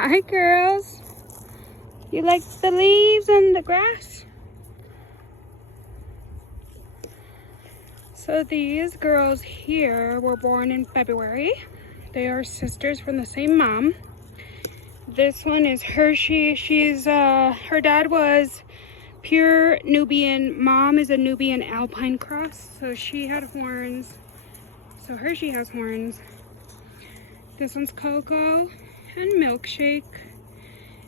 Hi girls. You like the leaves and the grass? So these girls here were born in February. They are sisters from the same mom. This one is Hershey. She's her dad was pure Nubian. Mom is a Nubian Alpine cross. So she had horns. So Hershey has horns. This one's Coco and Milkshake.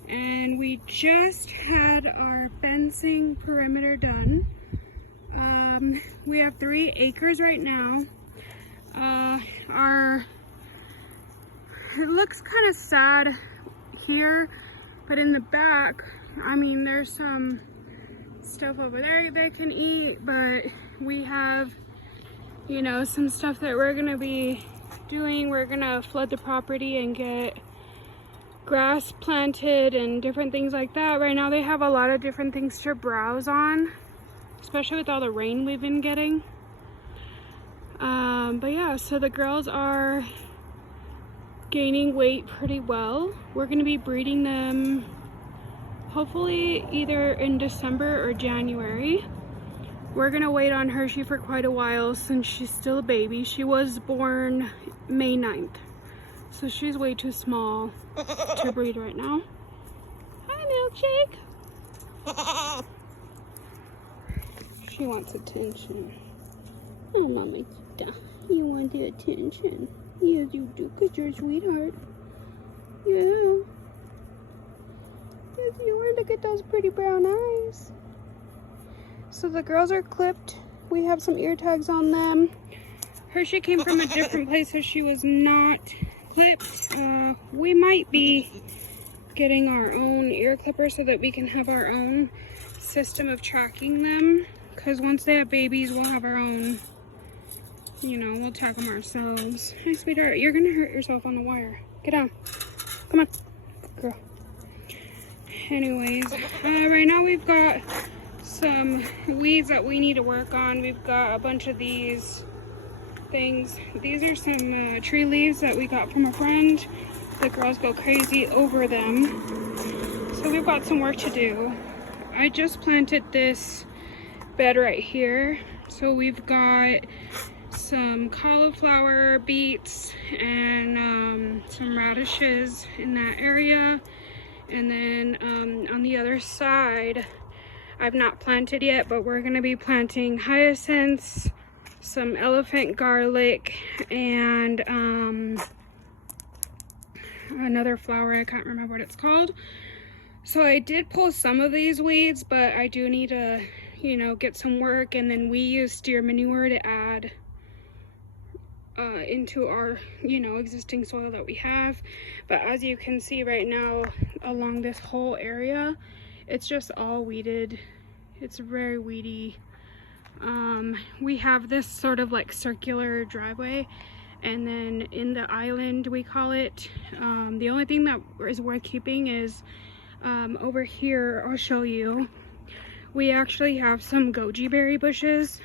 And we just had our fencing perimeter done. We have 3 acres right now. It looks kind of sad here, but in the back, I mean, there's some stuff over there they can eat, but we have, you know, some stuff that we're gonna be doing. We're gonna flood the property and get grass planted and different things like that. Right now they have a lot of different things to browse on, especially with all the rain we've been getting. But yeah, so the girls are gaining weight pretty well. We're gonna be breeding them hopefully either in December or January. We're gonna wait on Hershey for quite a while since she's still a baby. She was born May 9th. So she's way too small to breed right now. Hi, Milkshake. She wants attention. Oh, Mamacita, you want the attention. Yes, you do, because you're a sweetheart. Yeah. Yes, you are. Look at those pretty brown eyes. So the girls are clipped. We have some ear tags on them. Hershey came from a different place, so she was not clipped. We might be getting our own ear clipper so that we can have our own system of tracking them, because once they have babies we'll have our own, you know, we'll track them ourselves. Hey sweetheart, you're gonna hurt yourself on the wire. Get down. Come on, girl. Anyways, right now we've got some weeds that we need to work on. We've got a bunch of these things. These are some tree leaves that we got from a friend. The girls go crazy over them. So we've got some work to do. I just planted this bed right here. So we've got some cauliflower, beets, and some radishes in that area. And then on the other side, I've not planted yet, but we're gonna be planting hyacinths, some elephant garlic, and another flower, I can't remember what it's called. So I did pull some of these weeds, but I do need to, you know, get some work. And then we use steer manure to add into our, you know, existing soil that we have. But as you can see right now, along this whole area, it's just all weeded. It's very weedy. We have this sort of like circular driveway, and then in the island, we call it, the only thing that is worth keeping is over here. I'll show you. We actually have some goji berry bushes.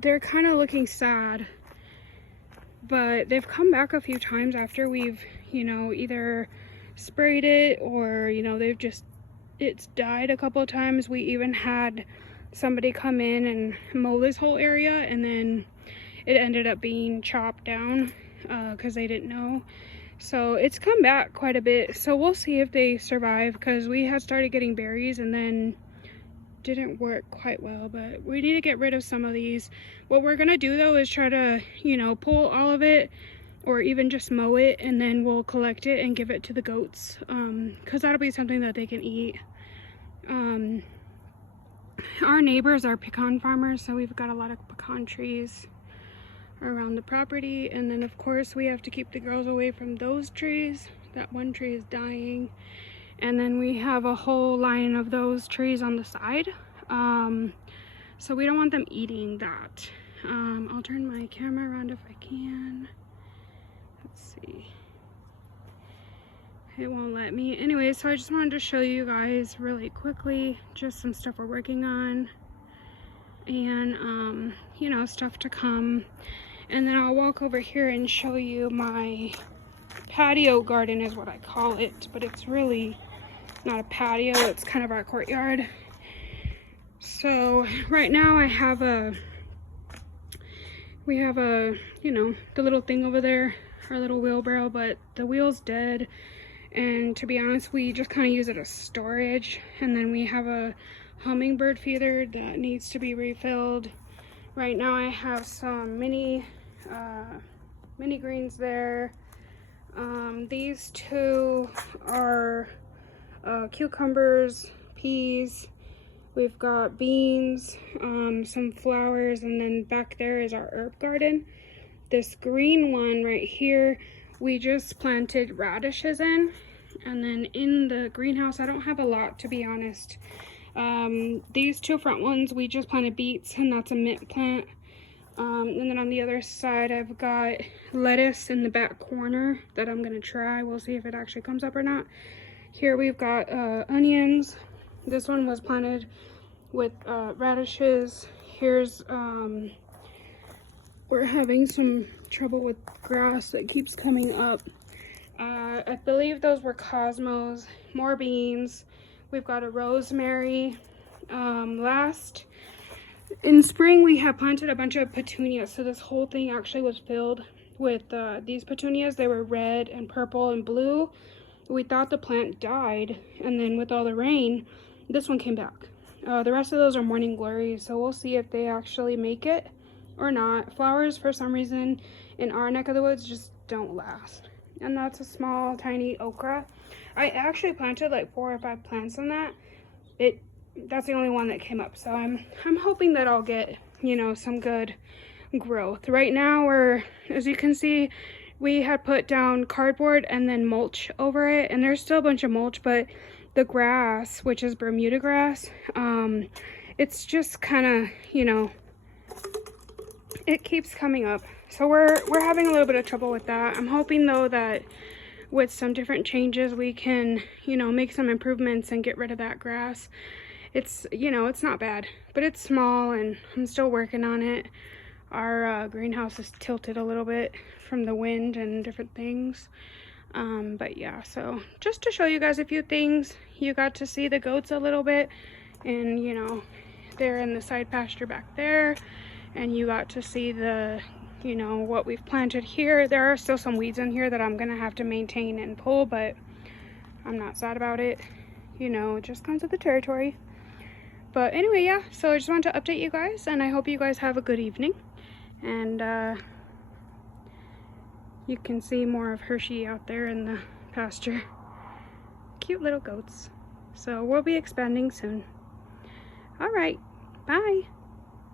They're kind of looking sad, but they've come back a few times after we've, you know, either sprayed it or, you know, it's died a couple of times. We even had somebody come in and mow this whole area, and then it ended up being chopped down because they didn't know. So it's come back quite a bit. So we'll see if they survive, because we had started getting berries and then didn't work quite well. But we need to get rid of some of these. What we're gonna do though is try to, you know, pull all of it, or even just mow it, and then we'll collect it and give it to the goats, because that'll be something that they can eat. Our neighbors are pecan farmers, so we've got a lot of pecan trees around the property. And then of course we have to keep the girls away from those trees. That one tree is dying, and then we have a whole line of those trees on the side, so we don't want them eating that. I'll turn my camera around if I can. Let's see. It won't let me. Anyway, so I just wanted to show you guys really quickly just some stuff we're working on, and you know, stuff to come. And then I'll walk over here and show you my patio garden is what I call it, but it's really not a patio, it's kind of our courtyard. So right now we have a, you know, the little thing over there, our little wheelbarrow, but the wheel's dead. And to be honest, we just kind of use it as storage. And then we have a hummingbird feeder that needs to be refilled. Right now I have some mini greens there. These two are cucumbers, peas. We've got beans, some flowers, and then back there is our herb garden. This green one right here, we just planted radishes in. And then in the greenhouse, I don't have a lot, to be honest. These two front ones, we just planted beets, and that's a mint plant. And then on the other side, I've got lettuce in the back corner that I'm gonna try. We'll see if it actually comes up or not. Here we've got onions. This one was planted with radishes. Here's we're having some trouble with grass that keeps coming up. I believe those were cosmos. More beans. We've got a rosemary. In spring we had planted a bunch of petunias, so this whole thing actually was filled with these petunias. They were red and purple and blue. We thought the plant died, and then with all the rain, this one came back. The rest of those are morning glories, so we'll see if they actually make it or not. Flowers, for some reason, in our neck of the woods just don't last. And that's a small, tiny okra. I actually planted like 4 or 5 plants in that. That's the only one that came up, so I'm hoping that I'll get, you know, some good growth. Right now we're, as you can see, we had put down cardboard and then mulch over it, and there's still a bunch of mulch, but the grass, which is Bermuda grass, it's just kind of, you know, it keeps coming up. So we're having a little bit of trouble with that. I'm hoping though that with some different changes we can, you know, make some improvements and get rid of that grass. It's, you know, it's not bad, but it's small and I'm still working on it. Our greenhouse is tilted a little bit from the wind and different things. But yeah, so just to show you guys a few things. You got to see the goats a little bit, and you know, they're in the side pasture back there, and you got to see the, you know, what we've planted here. There are still some weeds in here that I'm gonna have to maintain and pull, but I'm not sad about it. You know, it just comes with the territory. But anyway, yeah, so I just wanted to update you guys, and I hope you guys have a good evening. And you can see more of Hershey out there in the pasture. Cute little goats. So we'll be expanding soon. All right, bye.